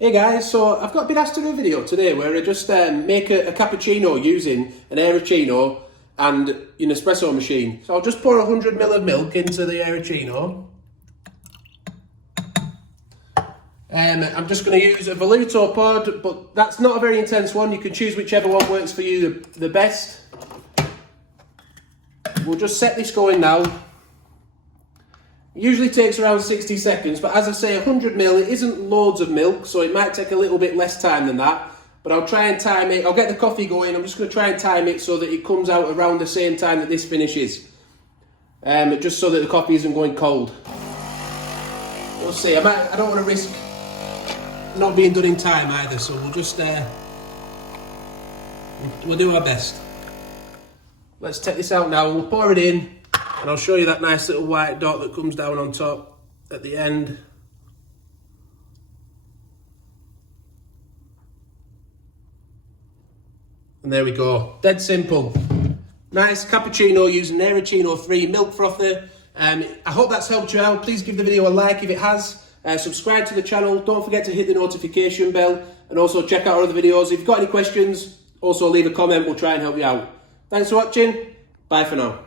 Hey guys, so I've been asked to do a video today where I just make a cappuccino using an Aeroccino and an espresso machine. So I'll just pour 100ml of milk into the Aeroccino. I'm just going to use a Voluto pod, but that's not a very intense one. You can choose whichever one works for you the best. We'll just set this going now. It usually takes around 60 seconds, but as I say, 100ml, it isn't loads of milk, so it might take a little bit less time than that. But I'll try and time it. I'll get the coffee going. I'm just going to try and time it so that it comes out around the same time that this finishes. Just so that the coffee isn't going cold. We'll see. I don't want to risk not being done in time either, so we'll just we'll do our best. Let's take this out now. We'll pour it in. And I'll show you that nice little white dot that comes down on top at the end. And there we go. Dead simple. Nice cappuccino using Aeroccino 3 milk frother. I hope that's helped you out. Please give the video a like if it has. Subscribe to the channel. Don't forget to hit the notification bell. And also check out our other videos. If you've got any questions, also leave a comment. We'll try and help you out. Thanks for watching. Bye for now.